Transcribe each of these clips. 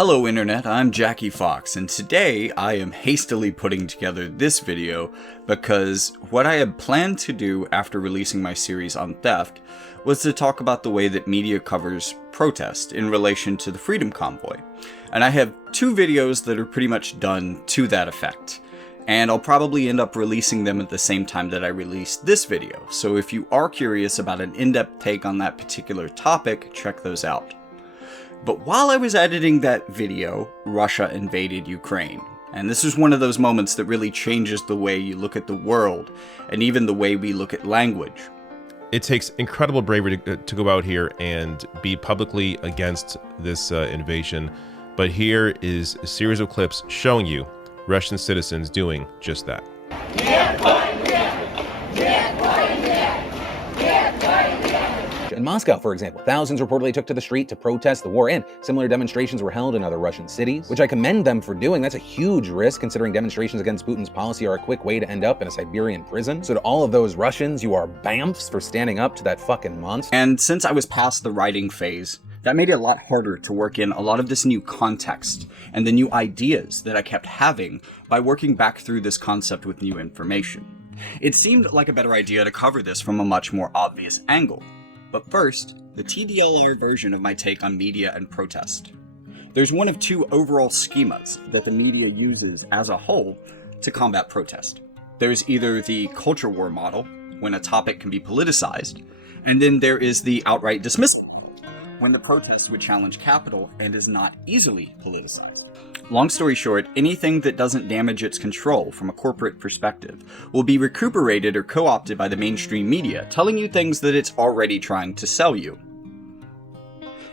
Hello Internet, I'm Jackie Fox, and today I am hastily putting together this video because what I had planned to do after releasing my series on theft was to talk about the way that media covers protest in relation to the Freedom Convoy. And I have two videos that are pretty much done to that effect. And I'll probably end up releasing them at the same time that I release this video. So if you are curious about an in-depth take on that particular topic, check those out. But while I was editing that video, Russia invaded Ukraine. And this is one of those moments that really changes the way you look at the world, and even the way we look at language. It takes incredible bravery to go out here and be publicly against this invasion. But here is a series of clips showing you Russian citizens doing just that. In Moscow, for example, thousands reportedly took to the street to protest the war end. Similar demonstrations were held in other Russian cities, which I commend them for doing. That's a huge risk, considering demonstrations against Putin's policy are a quick way to end up in a Siberian prison. So to all of those Russians, you are BAMFs for standing up to that fucking monster. And since I was past the writing phase, that made it a lot harder to work in a lot of this new context and the new ideas that I kept having by working back through this concept with new information. It seemed like a better idea to cover this from a much more obvious angle. But first, the TDLR version of my take on media and protest. There's one of two overall schemas that the media uses as a whole to combat protest. There's either the culture war model, when a topic can be politicized, and then there is the outright dismissal, when the protest would challenge capital and is not easily politicized. Long story short, anything that doesn't damage its control from a corporate perspective will be recuperated or co-opted by the mainstream media, telling you things that it's already trying to sell you.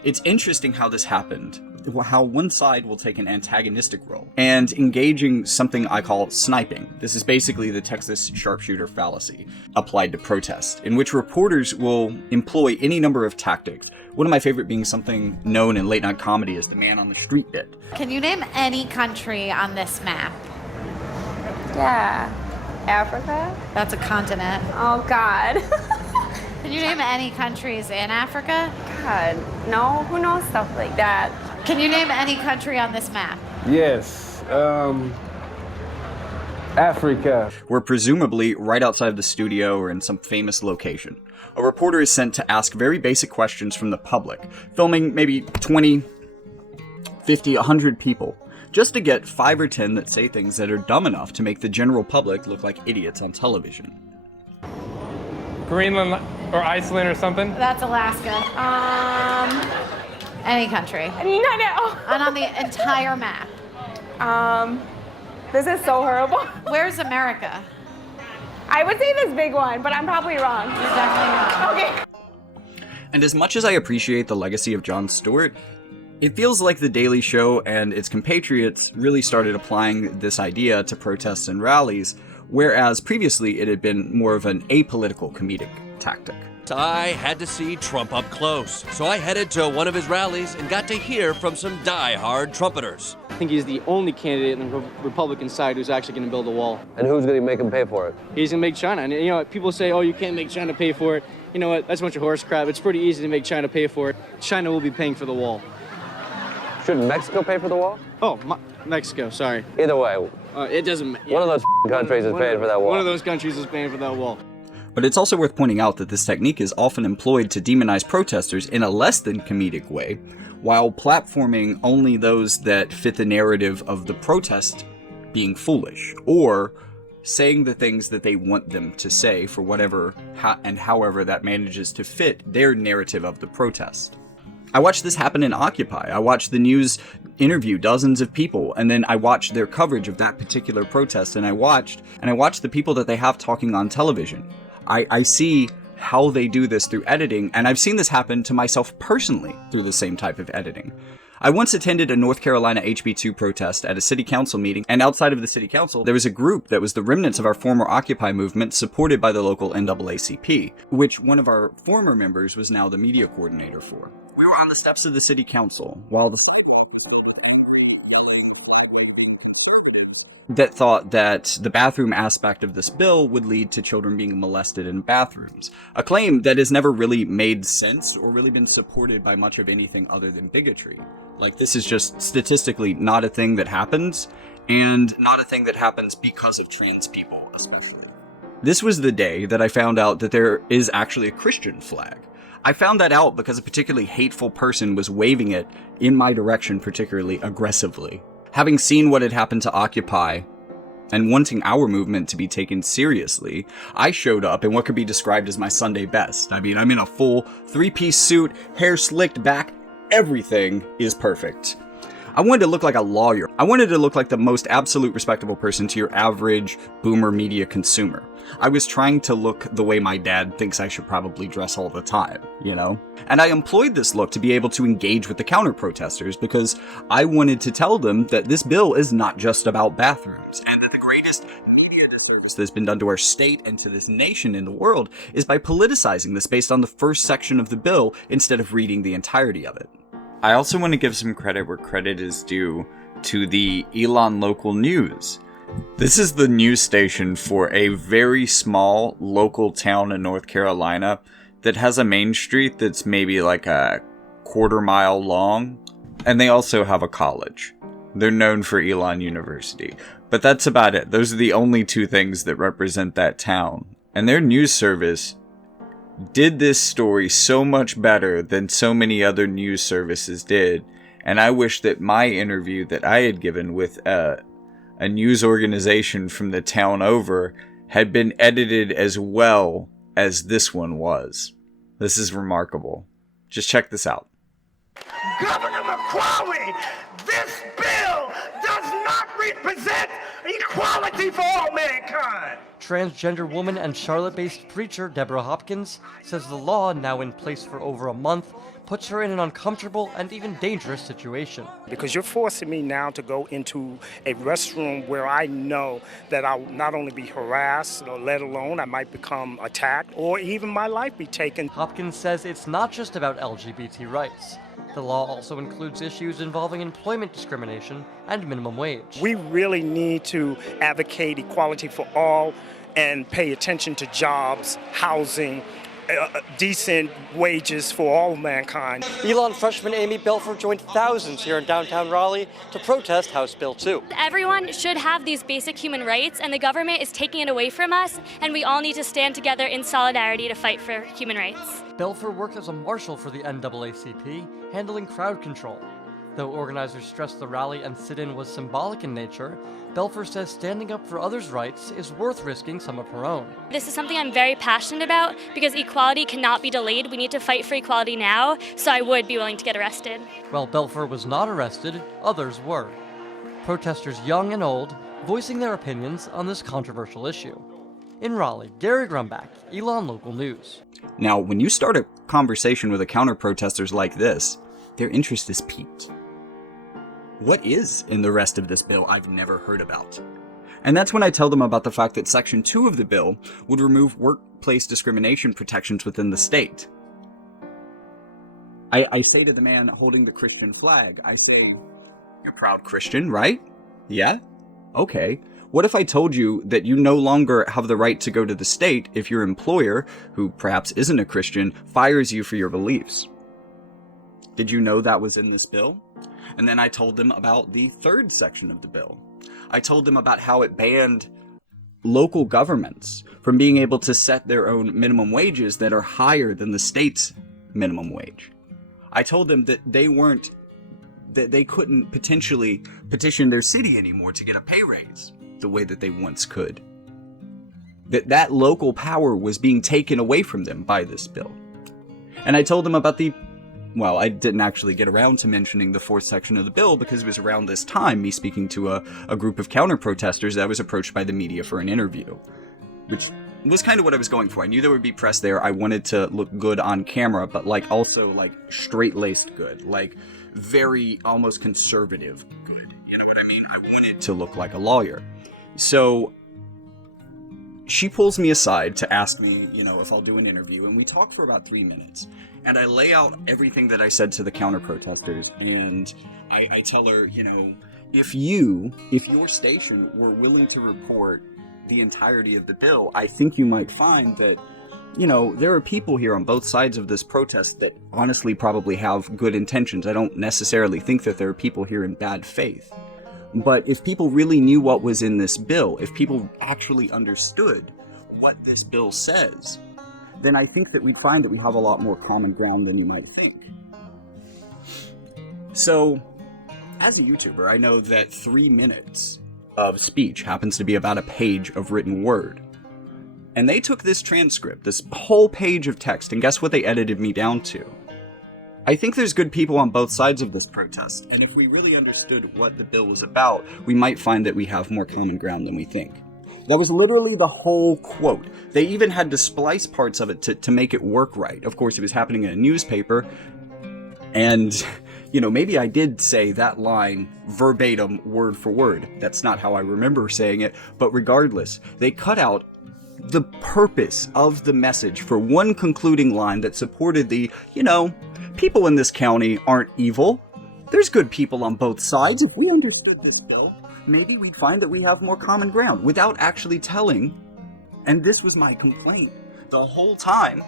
It's interesting how this happened, how one side will take an antagonistic role, and engaging something I call sniping. This is basically the Texas sharpshooter fallacy applied to protest, in which reporters will employ any number of tactics. One of my favorite being something known in late night comedy as the man on the street bit. Can you name any country on this map? Yeah. Africa? That's a continent. Oh, God. Can you name any countries in Africa? God, no. Who knows stuff like that? Can you name any country on this map? Yes. Africa. We're presumably right outside of the studio or in some famous location. A reporter is sent to ask very basic questions from the public, filming maybe 20, 50, 100 people, just to get 5 or 10 that say things that are dumb enough to make the general public look like idiots on television. Greenland or Iceland or something? That's Alaska. Any country. No. And on the entire map. This is so horrible. Where's America? I would say this big one, but I'm probably wrong. You're definitely wrong. Okay. And as much as I appreciate the legacy of Jon Stewart, it feels like The Daily Show and its compatriots really started applying this idea to protests and rallies, whereas previously it had been more of an apolitical comedic tactic. I had to see Trump up close, so I headed to one of his rallies and got to hear from some die-hard trumpeters. I think he's the only candidate on the Republican side who's actually going to build a wall. And who's going to make him pay for it? He's going to make China. And you know, people say, oh, you can't make China pay for it. You know what? That's a bunch of horse crap. It's pretty easy to make China pay for it. China will be paying for the wall. Shouldn't Mexico pay for the wall? Oh, Mexico, sorry. Either way. It doesn't matter. One of those countries is paying for that wall. One of those countries is paying for that wall. But it's also worth pointing out that this technique is often employed to demonize protesters in a less than comedic way, while platforming only those that fit the narrative of the protest being foolish, or saying the things that they want them to say for whatever and however that manages to fit their narrative of the protest. I watched this happen in Occupy. I watched the news interview dozens of people, and then I watched their coverage of that particular protest, and I watched the people that they have talking on television. I see how they do this through editing, and I've seen this happen to myself personally through the same type of editing. I once attended a North Carolina HB2 protest at a city council meeting, and outside of the city council, there was a group that was the remnants of our former Occupy movement supported by the local NAACP, which one of our former members was now the media coordinator for. We were on the steps of the city council while the that thought that the bathroom aspect of this bill would lead to children being molested in bathrooms. A claim that has never really made sense or really been supported by much of anything other than bigotry. Like, this is just statistically not a thing that happens, and not a thing that happens because of trans people, especially. This was the day that I found out that there is actually a Christian flag. I found that out because a particularly hateful person was waving it in my direction particularly aggressively. Having seen what had happened to Occupy, and wanting our movement to be taken seriously, I showed up in what could be described as my Sunday best. I mean, I'm in a full 3-piece suit, hair slicked back, everything is perfect. I wanted to look like a lawyer. I wanted to look like the most absolute respectable person to your average boomer media consumer. I was trying to look the way my dad thinks I should probably dress all the time, you know? And I employed this look to be able to engage with the counter-protesters because I wanted to tell them that this bill is not just about bathrooms, and that the greatest media disservice that's been done to our state and to this nation in the world is by politicizing this based on the first section of the bill instead of reading the entirety of it. I also want to give some credit where credit is due to the Elon Local News. This is the news station for a very small local town in North Carolina that has a main street that's maybe like a quarter-mile long, and they also have a college. They're known for Elon University, but that's about it. Those are the only two things that represent that town, and their news service did this story so much better than so many other news services did, and I wish that my interview that I had given with a news organization from the town over had been edited as well as this one was. This is remarkable. Just check this out. Governor McCrawley, this bill does not represent equality for all mankind. Transgender woman and Charlotte-based preacher Deborah Hopkins says the law, now in place for over a month, puts her in an uncomfortable and even dangerous situation. Because you're forcing me now to go into a restroom where I know that I'll not only be harassed, or let alone I might become attacked, or even my life be taken. Hopkins says it's not just about LGBT rights. The law also includes issues involving employment discrimination and minimum wage. We really need to advocate equality for all and pay attention to jobs, housing, decent wages for all mankind. Elon freshman Amy Belford joined thousands here in downtown Raleigh to protest House Bill 2. Everyone should have these basic human rights, and the government is taking it away from us, and we all need to stand together in solidarity to fight for human rights. Belford worked as a marshal for the NAACP, handling crowd control. Though organizers stressed the rally and sit-in was symbolic in nature, Belford says standing up for others' rights is worth risking some of her own. This is something I'm very passionate about because equality cannot be delayed. We need to fight for equality now, so I would be willing to get arrested. While Belford was not arrested, others were. Protesters young and old voicing their opinions on this controversial issue. In Raleigh, Gary Grumbach, Elon Local News. Now, when you start a conversation with the counter-protesters like this, their interest is piqued. What is in the rest of this bill I've never heard about? And that's when I tell them about the fact that Section 2 of the bill would remove workplace discrimination protections within the state. I say to the man holding the Christian flag, I say, "You're a proud Christian, right? Yeah? Okay. What if I told you that you no longer have the right to go to the state if your employer, who perhaps isn't a Christian, fires you for your beliefs? Did you know that was in this bill?" And then I told them about the third section of the bill. I told them about how it banned local governments from being able to set their own minimum wages that are higher than the state's minimum wage. I told them that they couldn't potentially petition their city anymore to get a pay raise the way that they once could. That local power was being taken away from them by this bill. And I told them about well, I didn't actually get around to mentioning the fourth section of the bill because it was around this time, me speaking to a group of counter-protesters, that I was approached by the media for an interview, which was kind of what I was going for. I knew there would be press there. I wanted to look good on camera, but also straight-laced good, very almost conservative good. You know what I mean? I wanted to look like a lawyer. So she pulls me aside to ask me, if I'll do an interview, and we talk for about 3 minutes. And I lay out everything that I said to the counter-protesters, and I tell her, if your station were willing to report the entirety of the bill, I think you might find that, there are people here on both sides of this protest that honestly probably have good intentions. I don't necessarily think that there are people here in bad faith. But if people really knew what was in this bill, if people actually understood what this bill says, then I think that we'd find that we have a lot more common ground than you might think. So, as a YouTuber, I know that 3 minutes of speech happens to be about a page of written word. And they took this transcript, this whole page of text, and guess what they edited me down to? I think there's good people on both sides of this protest, and if we really understood what the bill was about, we might find that we have more common ground than we think. That was literally the whole quote. They even had to splice parts of it to make it work right. Of course, it was happening in a newspaper, and, maybe I did say that line verbatim, word for word. That's not how I remember saying it, but regardless, they cut out the purpose of the message for one concluding line that supported the, people in this county aren't evil. There's good people on both sides. If we understood this bill, maybe we'd find that we have more common ground without actually telling, and this was my complaint the whole time,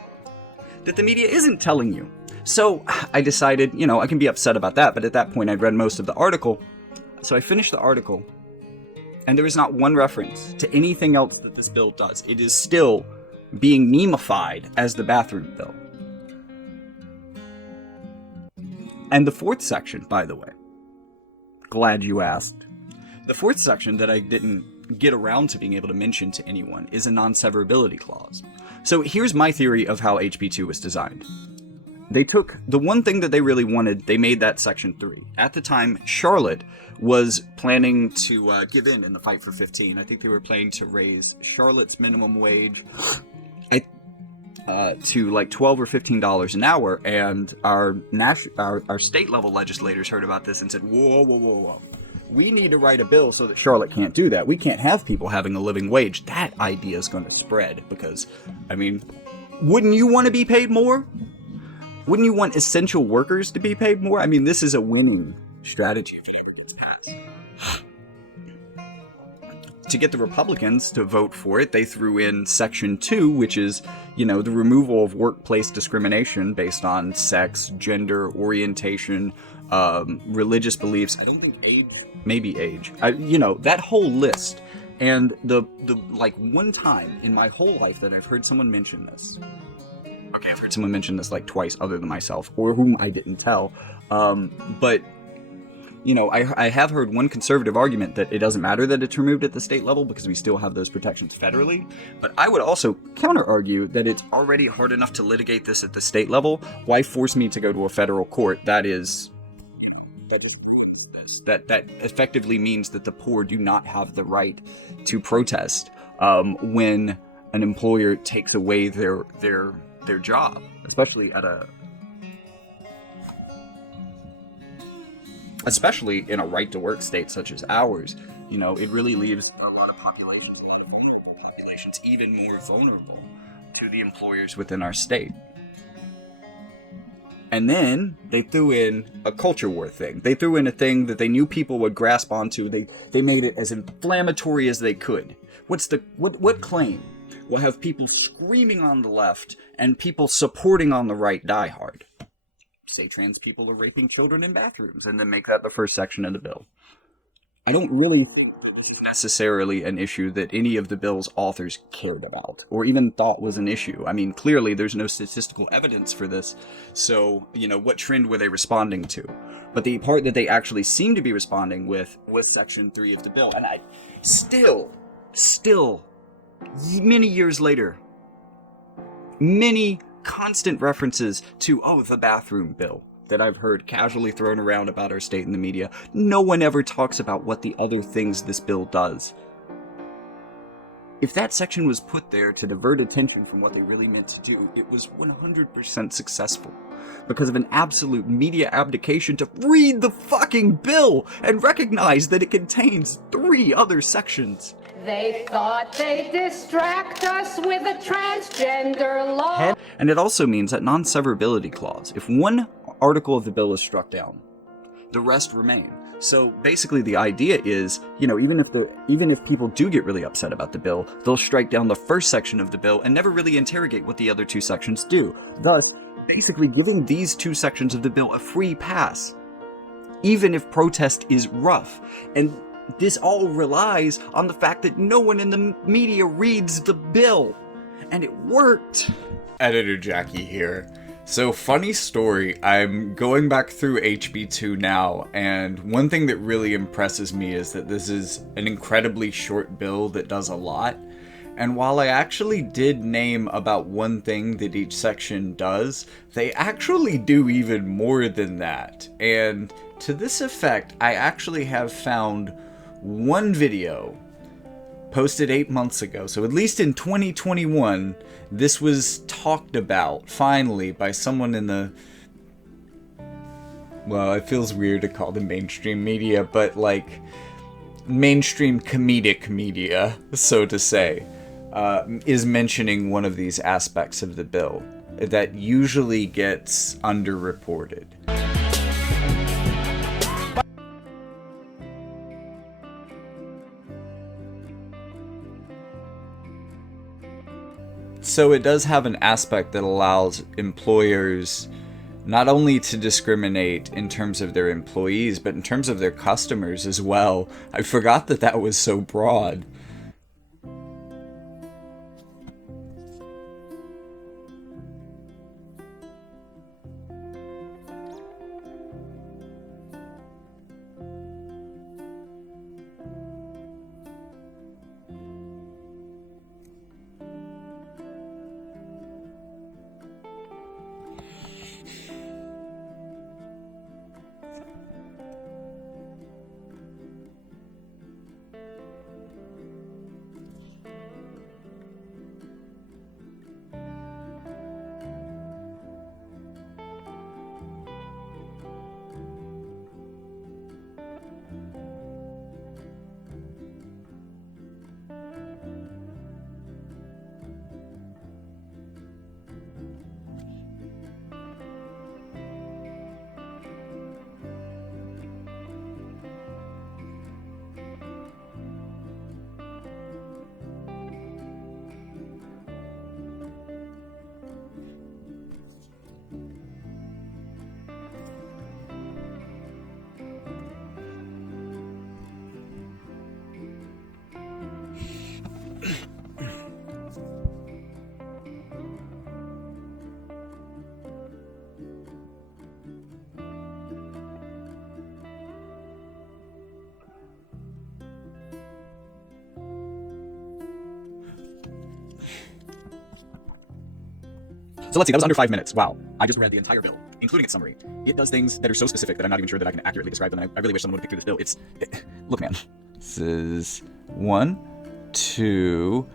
that the media isn't telling you. So I decided, I can be upset about that, but at that point I'd read most of the article. So I finished the article, and there is not one reference to anything else that this bill does. It is still being memeified as the bathroom bill. And the fourth section, by the way, glad you asked. The fourth section that I didn't get around to being able to mention to anyone is a non-severability clause. So here's my theory of how HB2 was designed. They took the one thing that they really wanted, they made that Section 3. At the time, Charlotte was planning to give in the fight for 15. I think they were planning to raise Charlotte's minimum wage to like $12 or $15 an hour, and our state level legislators heard about this and said, whoa. We need to write a bill so that Charlotte can't do that. We can't have people having a living wage. That idea is going to spread because, wouldn't you want to be paid more? Wouldn't you want essential workers to be paid more? This is a winning strategy if it ever gets passed. To get the Republicans to vote for it, they threw in Section 2, which is, the removal of workplace discrimination based on sex, gender, orientation, religious beliefs. I don't think age, maybe age. That whole list. And the one time in my whole life that I've heard someone mention this. Okay, I've heard someone mention this like twice other than myself, or whom I didn't tell. But, I have heard one conservative argument that it doesn't matter that it's removed at the state level because we still have those protections federally. But I would also counter-argue that it's already hard enough to litigate this at the state level. Why force me to go to a federal court? That just ruins this. That effectively means that the poor do not have the right to protest when an employer takes away their job, especially in a right-to-work state such as ours. It really leaves a lot of populations, a lot of vulnerable populations, even more vulnerable to the employers within our state. And then they threw in a culture war thing. They threw in a thing that they knew people would grasp onto. They made it as inflammatory as they could. What claim will have people screaming on the left and people supporting on the right die hard? Say trans people are raping children in bathrooms, and then make that the first section of the bill. I don't really think necessarily an issue that any of the bill's authors cared about, or even thought was an issue. Clearly there's no statistical evidence for this, so, what trend were they responding to? But the part that they actually seemed to be responding with was Section 3 of the bill, and I still, many years later, many constant references to, the bathroom bill that I've heard casually thrown around about our state in the media. No one ever talks about what the other things this bill does. If that section was put there to divert attention from what they really meant to do, it was 100% successful. Because of an absolute media abdication to read the fucking bill and recognize that it contains 3 other sections. They thought they'd distract us with a transgender law. And it also means that non-severability clause. If one article of the bill is struck down, the rest remain. So basically the idea is, even if people do get really upset about the bill, they'll strike down the first section of the bill and never really interrogate what the other two sections do. Thus, basically giving these two sections of the bill a free pass, even if protest is rough. And this all relies on the fact that no one in the media reads the bill. And it worked. Editor Jackie here. So, funny story, I'm going back through HB2 now, and one thing that really impresses me is that this is an incredibly short bill that does a lot. And while I actually did name about one thing that each section does, they actually do even more than that. And to this effect, I actually have found one video posted 8 months ago, so at least in 2021, this was talked about, finally, by someone in the... Well, it feels weird to call them mainstream media, but like, mainstream comedic media, so to say, is mentioning one of these aspects of the bill that usually gets underreported. So it does have an aspect that allows employers not only to discriminate in terms of their employees, but in terms of their customers as well. I forgot that that was so broad. So let's see, that was under 5 minutes. Wow. I just read the entire bill, including its summary. It does things that are so specific that I'm not even sure that I can accurately describe them, and I really wish someone would pick through this bill. Look, man. This is 1, 2,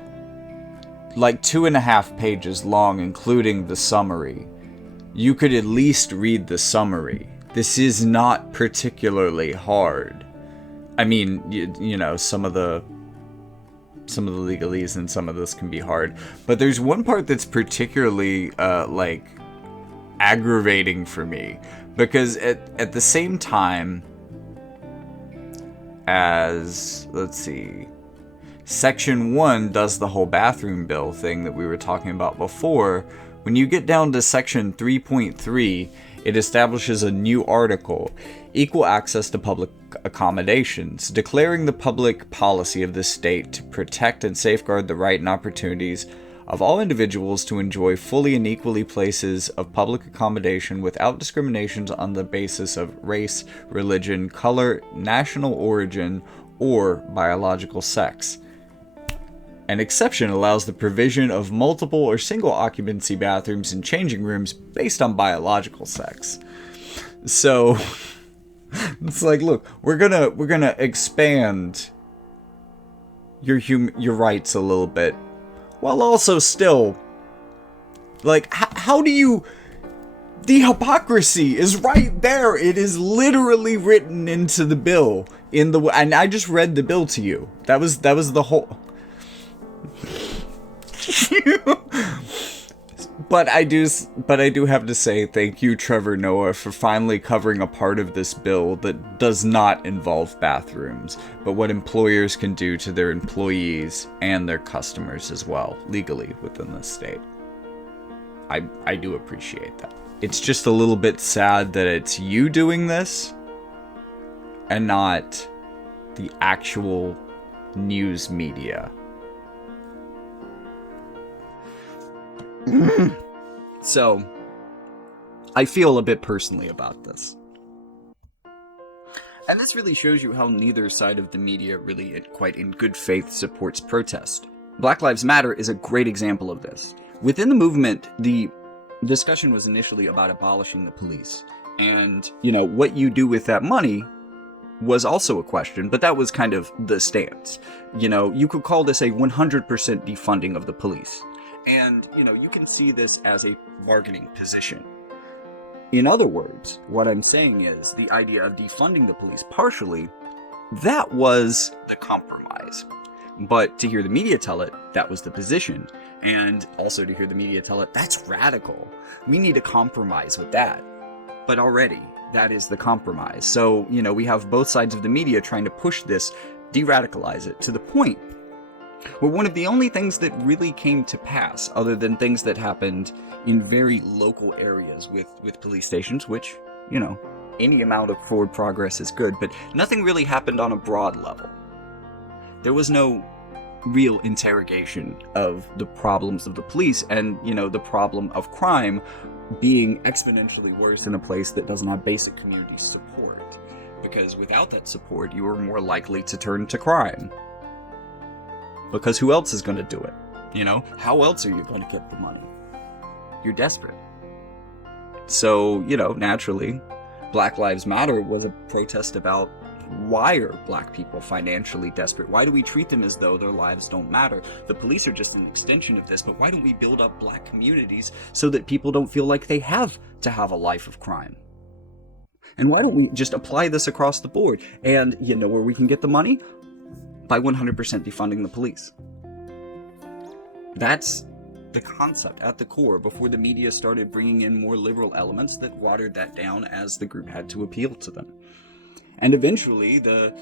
like 2.5 pages long, including the summary. You could at least read the summary. This is not particularly hard. I mean, you know, some of the legalese and some of this can be hard, but there's one part that's particularly like aggravating for me, because at the same time as, let's see, section 1 does the whole bathroom bill thing that we were talking about before. When you get down to section 3.3, it establishes a new article, equal access to public accommodations, declaring the public policy of the state to protect and safeguard the right and opportunities of all individuals to enjoy fully and equally places of public accommodation without discriminations on the basis of race, religion, color, national origin, or biological sex. An exception allows the provision of multiple or single occupancy bathrooms and changing rooms based on biological sex. So it's like, look, we're gonna expand your rights a little bit, while also still, like, how do you? The hypocrisy is right there. It is literally written into the bill and I just read the bill to you. That was the whole. But I do have to say thank you, Trevor Noah, for finally covering a part of this bill that does not involve bathrooms, but what employers can do to their employees and their customers as well, legally within the state. I do appreciate that. It's just a little bit sad that it's you doing this and not the actual news media. So, I feel a bit personally about this. And this really shows you how neither side of the media really quite in good faith supports protest. Black Lives Matter is a great example of this. Within the movement, the discussion was initially about abolishing the police. And, what you do with that money was also a question, but that was kind of the stance. You could call this a 100% defunding of the police. And, you can see this as a bargaining position. In other words, what I'm saying is the idea of defunding the police partially, that was the compromise. But to hear the media tell it, that was the position. And also to hear the media tell it, that's radical. We need to compromise with that. But already, that is the compromise. So, we have both sides of the media trying to push this, de-radicalize it, to the point where one of the only things that really came to pass, other than things that happened in very local areas with police stations, which, any amount of forward progress is good, but nothing really happened on a broad level. There was no real interrogation of the problems of the police and, the problem of crime being exponentially worse in a place that doesn't have basic community support. Because without that support, you are more likely to turn to crime. Because who else is going to do it? How else are you going to get the money? You're desperate. So, naturally, Black Lives Matter was a protest about why are black people financially desperate? Why do we treat them as though their lives don't matter? The police are just an extension of this, but why don't we build up black communities so that people don't feel like they have to have a life of crime? And why don't we just apply this across the board? And where we can get the money? By 100% defunding the police. That's the concept at the core before the media started bringing in more liberal elements that watered that down as the group had to appeal to them. And eventually the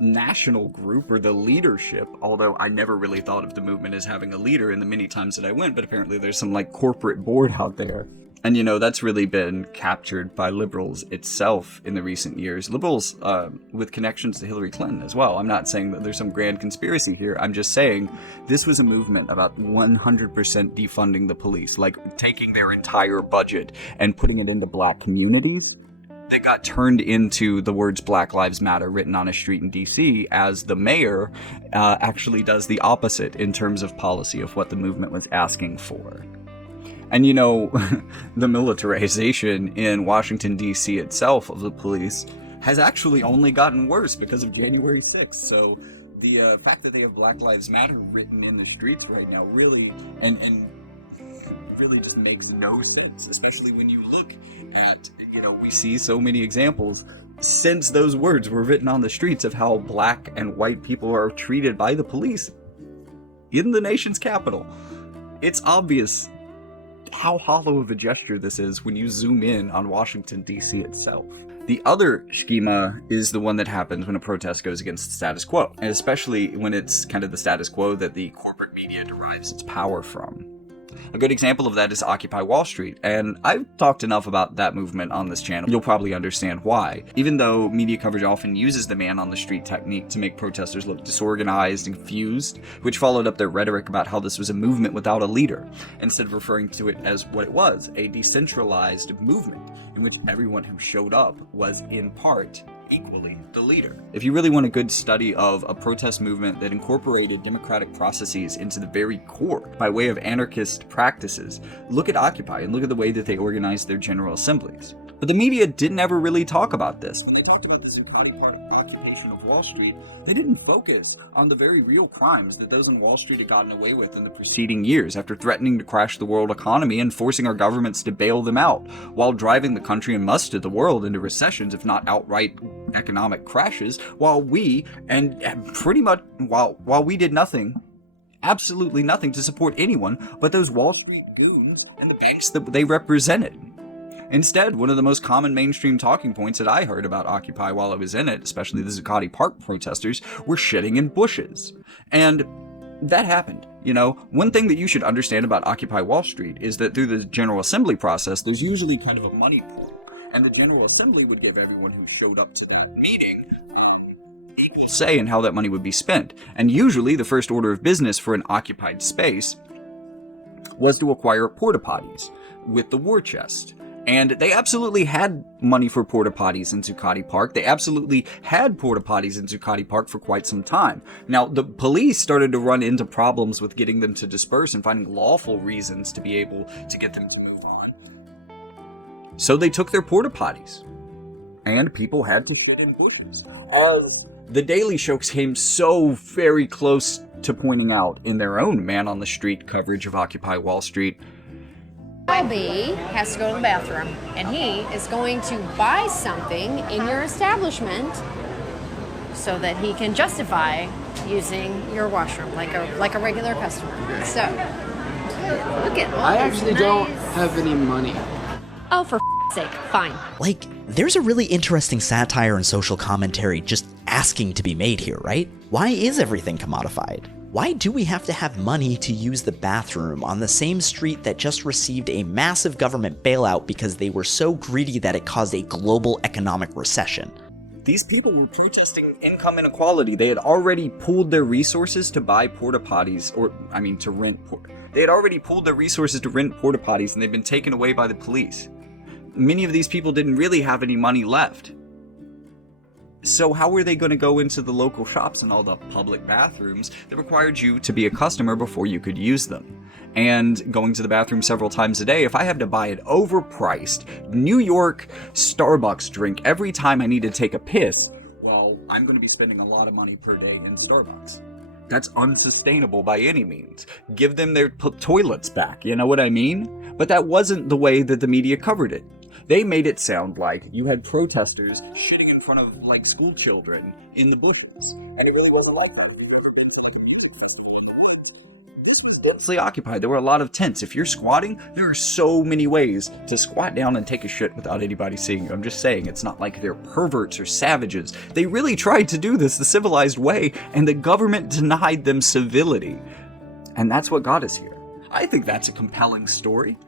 national group or the leadership, although I never really thought of the movement as having a leader in the many times that I went, but apparently there's some corporate board out there. And that's really been captured by liberals itself in the recent years. Liberals with connections to Hillary Clinton as well. I'm not saying that there's some grand conspiracy here. I'm just saying this was a movement about 100% defunding the police, taking their entire budget and putting it into black communities. That got turned into the words Black Lives Matter written on a street in DC as the mayor actually does the opposite in terms of policy of what the movement was asking for. And the militarization in Washington, D.C. itself of the police has actually only gotten worse because of January 6th. So the fact that they have Black Lives Matter written in the streets right now really, and really just makes no sense, especially when you look at, we see so many examples since those words were written on the streets of how black and white people are treated by the police in the nation's capital. It's obvious how hollow of a gesture this is when you zoom in on Washington, D.C. itself. The other schema is the one that happens when a protest goes against the status quo, and especially when it's kind of the status quo that the corporate media derives its power from. A good example of that is Occupy Wall Street, and I've talked enough about that movement on this channel. You'll probably understand why. Even though media coverage often uses the man on the street technique to make protesters look disorganized and confused, which followed up their rhetoric about how this was a movement without a leader, instead of referring to it as what it was, a decentralized movement in which everyone who showed up was in part equally the leader. If you really want a good study of a protest movement that incorporated democratic processes into the very core by way of anarchist practices, look at Occupy and look at the way that they organized their general assemblies. But the media didn't ever really talk about this. When they talked about this occupation of Wall Street, they didn't focus on the very real crimes that those on Wall Street had gotten away with in the preceding years after threatening to crash the world economy and forcing our governments to bail them out, while driving the country and most of the world into recessions, if not outright economic crashes, while we did nothing, absolutely nothing to support anyone but those Wall Street goons the banks that they represented. Instead, one of the most common mainstream talking points that I heard about Occupy while I was in it, especially the Zuccotti Park protesters, were shitting in bushes. And that happened. You know, one thing that you should understand about Occupy Wall Street is that through the General Assembly process, there's usually kind of a money pool. And the General Assembly would give everyone who showed up to that meeting equal say in how that money would be spent. And usually the first order of business for an occupied space was to acquire porta potties with the war chest. And they absolutely had money for porta potties in Zuccotti Park. They absolutely had porta potties in Zuccotti Park for quite some time. Now, the police started to run into problems with getting them to disperse and finding lawful reasons to be able to get them to move on. So they took their porta potties, and people had to shit in bushes. The Daily Show came so very close to pointing out in their own man-on-the-street coverage of Occupy Wall Street, LB has to go to the bathroom, and he is going to buy something in your establishment so that he can justify using your washroom like a regular customer. So, look at all I actually don't nice... have any money. Oh, for sake, fine. Like, there's a really interesting satire and social commentary just asking to be made here, right? Why is everything commodified? Why do we have to have money to use the bathroom on the same street that just received a massive government bailout because they were so greedy that it caused a global economic recession? These people were protesting income inequality. They had already pooled their resources to buy porta potties, to rent. They had already pooled their resources to rent porta potties, and they've been taken away by the police. Many of these people didn't really have any money left. So how were they going to go into the local shops and all the public bathrooms that required you to be a customer before you could use them? And going to the bathroom several times a day, if I have to buy an overpriced New York Starbucks drink every time I need to take a piss, well, I'm going to be spending a lot of money per day in Starbucks. That's unsustainable by any means. Give them their toilets back, you know what I mean? But that wasn't the way that the media covered it. They made it sound like you had protesters shitting in front of, like, school children in the bushes. And it really wasn't like that. This was densely occupied. There were a lot of tents. If you're squatting, there are so many ways to squat down and take a shit without anybody seeing you. I'm just saying, it's not like they're perverts or savages. They really tried to do this the civilized way, and the government denied them civility. And that's what got us here. I think that's a compelling story,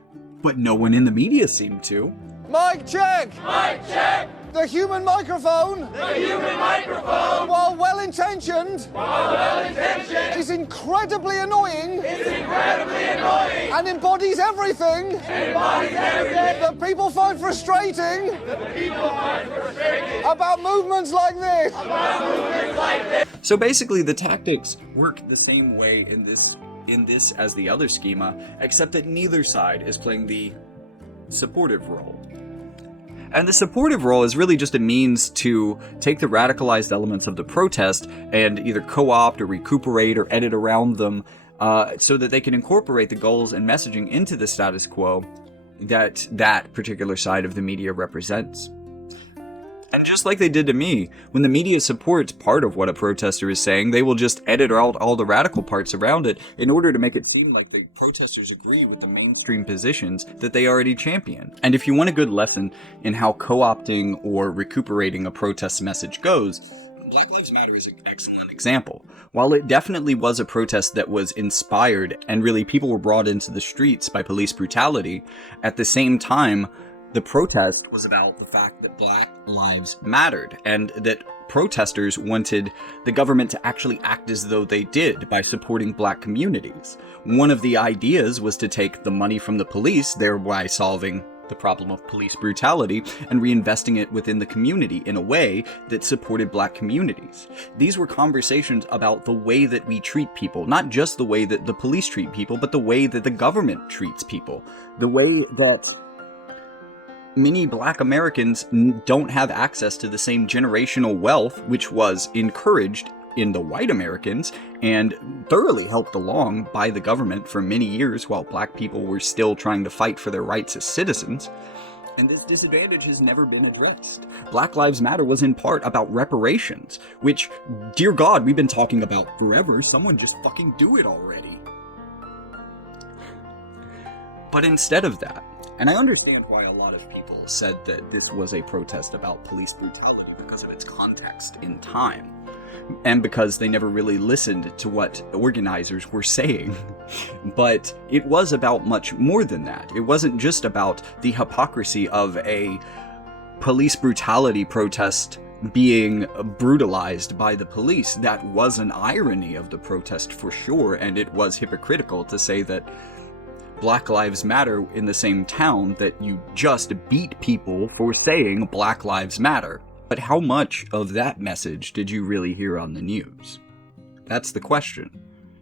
but no one in the media seemed to. Mic check! Mic check! The human microphone! The human microphone! While well-intentioned! While well-intentioned! Is incredibly annoying! Is incredibly annoying! And embodies everything! And embodies everything! That people find frustrating! That people find frustrating! About movements like this! About movements like this! So basically the tactics work the same way in this as the other schema, except that neither side is playing the supportive role. And the supportive role is really just a means to take the radicalized elements of the protest and either co-opt or recuperate or edit around them so that they can incorporate the goals and messaging into the status quo that particular side of the media represents. And just like they did to me, when the media supports part of what a protester is saying, they will just edit out all the radical parts around it in order to make it seem like the protesters agree with the mainstream positions that they already champion. And if you want a good lesson in how co-opting or recuperating a protest message goes, Black Lives Matter is an excellent example. While it definitely was a protest that was inspired and really people were brought into the streets by police brutality, at the same time, the protest was about the fact that Black lives mattered and that protesters wanted the government to actually act as though they did by supporting Black communities. One of the ideas was to take the money from the police, thereby solving the problem of police brutality, and reinvesting it within the community in a way that supported Black communities. These were conversations about the way that we treat people, not just the way that the police treat people, but the way that the government treats people. The way that many Black Americans don't have access to the same generational wealth, which was encouraged in the white Americans and thoroughly helped along by the government for many years while Black people were still trying to fight for their rights as citizens. And this disadvantage has never been addressed. Black Lives Matter was in part about reparations, which, dear God, we've been talking about forever. Someone just fucking do it already. But instead of that, and I understand why a lot of people said that this was a protest about police brutality because of its context in time, and because they never really listened to what organizers were saying. But it was about much more than that. It wasn't just about the hypocrisy of a police brutality protest being brutalized by the police. That was an irony of the protest for sure, and it was hypocritical to say that Black Lives Matter in the same town that you just beat people for saying Black Lives Matter. But how much of that message did you really hear on the news? That's the question.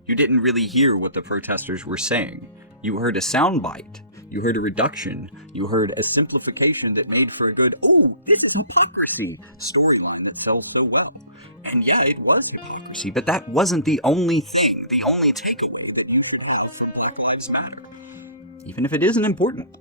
You didn't really hear what the protesters were saying. You heard a soundbite. You heard a reduction. You heard a simplification that made for a good, oh, this is hypocrisy storyline that sells so well. And yeah, it was hypocrisy, but that wasn't the only thing, the only takeaway that you should have from Black Lives Matter. Even if it isn't important.